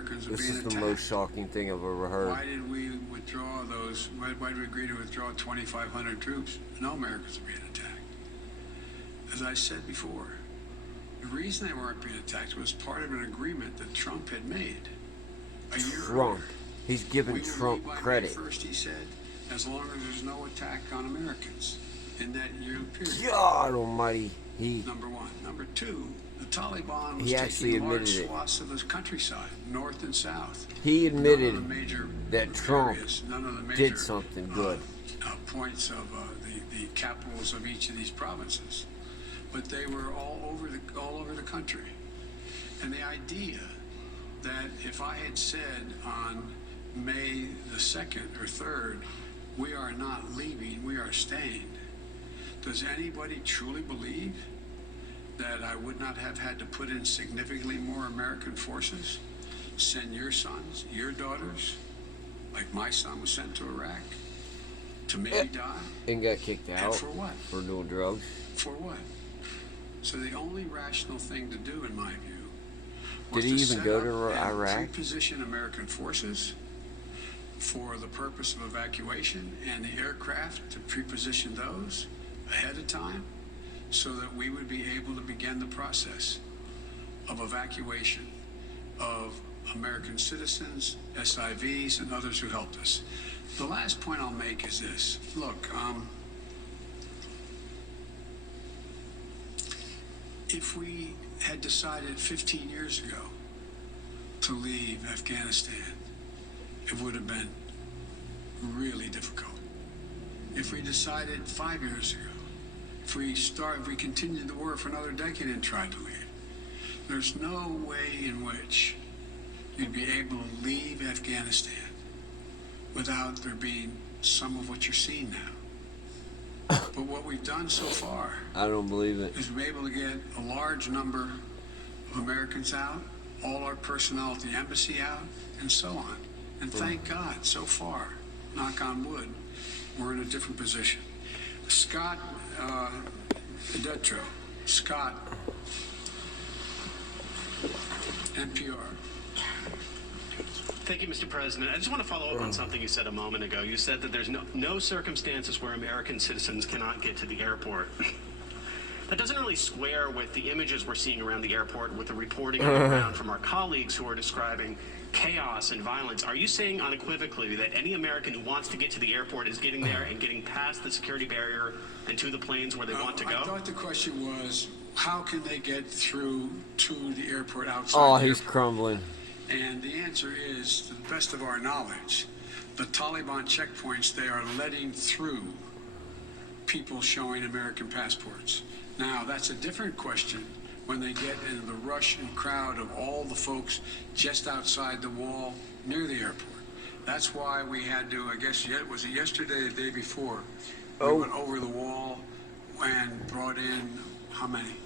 Americans are This being is attacked. the most shocking thing I've ever heard. Why did we withdraw those? Why did we agree to withdraw 2,500 troops? No Americans are being attacked. As I said before, the reason they weren't being attacked was part of an agreement that Trump had made a year Trump. earlier. He's giving We will Trump leave by credit. May 1st, he said, as long as there's no attack on Americans in that year period. God almighty. Number one. Number two, the Taliban was He actually taking large admitted it. swaths of the countryside, north and south. He admitted None of the major that Trump areas, none of the major, did something good. Points of the capitals of each of these provinces, but they were all over the country. And the idea that if I had said on May the 2nd or 3rd, we are not leaving, we are staying, does anybody truly believe that I would not have had to put in significantly more American forces, send your sons, your daughters, like my son was sent to Iraq, to maybe die? And got kicked out. And for what? For doing drugs. For what? So the only rational thing to do, in my view, Did he even go to Iraq? Pre-position American forces for the purpose of evacuation, and the aircraft to pre-position those ahead of time, so that we would be able to begin the process of evacuation of American citizens, SIVs, and others who helped us. The last point I'll make is this. Look, if we had decided 15 years ago to leave Afghanistan, it would have been really difficult. If we decided 5 years ago, if we continued the war for another decade and tried to leave, there's no way in which you'd be able to leave Afghanistan without there being some of what you're seeing now. But what we've done so far, I don't believe it. is we're able to get a large number of Americans out, all our personnel at the embassy out, and so on. And thank God, so far, knock on wood, we're in a different position. Scott Detrow, Scott, NPR. Thank you, Mr. President. I just want to follow up on something you said a moment ago. You said that there's no circumstances where American citizens cannot get to the airport. That doesn't really square with the images we're seeing around the airport, with the reporting on the ground from our colleagues who are describing chaos and violence. Are you saying unequivocally that any American who wants to get to the airport is getting there and getting past the security barrier and to the planes where they want to go? I thought the question was, how can they get through to the airport outside? Oh, the he's airport? crumbling. And the answer is, to the best of our knowledge, the Taliban checkpoints, they are letting through people showing American passports. Now, that's a different question when they get into the rush and crowd of all the folks just outside the wall near the airport. That's why we had to, I guess, was it yesterday or the day before? We went over the wall and brought in, how many?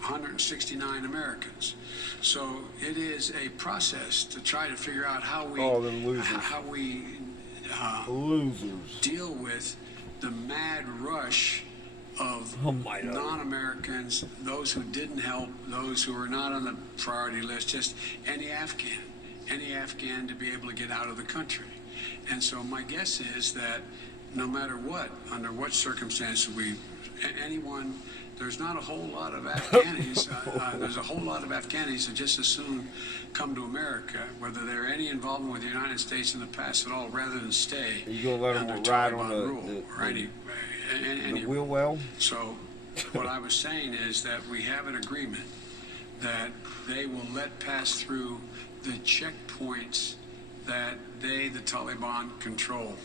169 Americans. So it is a process to try to figure out how we Losers. deal with the mad rush of non-Americans, those who didn't help, those who are not on the priority list, just any Afghan to be able to get out of the country. And so my guess is that no matter what, under what circumstances anyone, there's not a whole lot of Afghanis, there's a whole lot of Afghanis that just as soon come to America, whether they're any involvement with the United States in the past at all, rather than stay You gonna let under them ride Taliban on rule or any wheel well? So what I was saying is that we have an agreement that they will let pass through the checkpoints that the Taliban, control.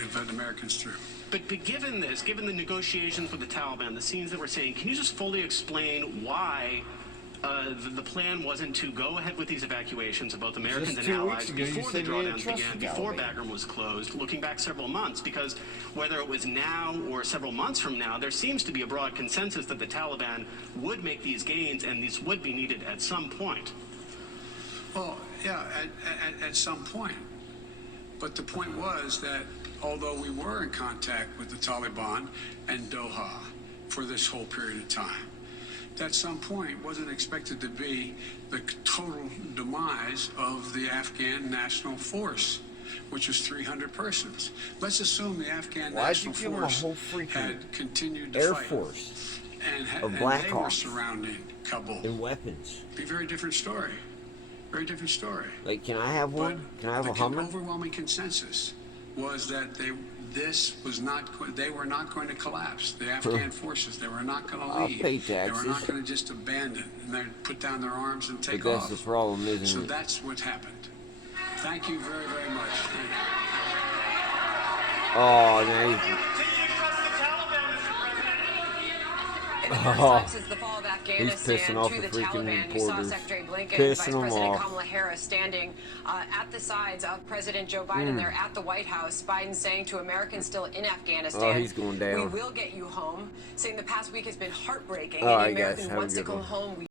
They've let Americans through. But given this, given the negotiations with the Taliban, the scenes that we're seeing, can you just fully explain why the plan wasn't to go ahead with these evacuations of both Americans and allies before the drawdowns began, before Bagram was closed, looking back several months? Because whether it was now or several months from now, there seems to be a broad consensus that the Taliban would make these gains and these would be needed at some point. Well, yeah, at some point. But the point was that although we were in contact with the Taliban and Doha for this whole period of time, at some point wasn't expected to be the total demise size of the Afghan National Force, which was 300 persons. Let's assume the Afghan Why'd you National give them a Force whole freaking had continued to Air fight. Force And of they Black were Hawks surrounding Kabul. and weapons? Be a very different story. Very different story. Like, can I have But one? Can I have the a Hummer? overwhelming consensus was that they were not going to collapse. The Afghan forces, they were not going to I'll leave. pay They were taxes. not going to just abandon and then put down their arms and take But that's off. the problem, isn't So it? that's what happened. Thank you very, very much. Thank you. Oh, now you... In the first time since the fall of Afghanistan pissing off to the the freaking Taliban, you saw reporters. Secretary Blinken and Pissing Vice them President off. Kamala Harris standing at the sides of President Joe Biden there at the White House. Biden saying to Americans still in Afghanistan, Oh, he's going down. "We will get you home," saying the past week has been heartbreaking All and right, the guys, American have a wants to good go one. home.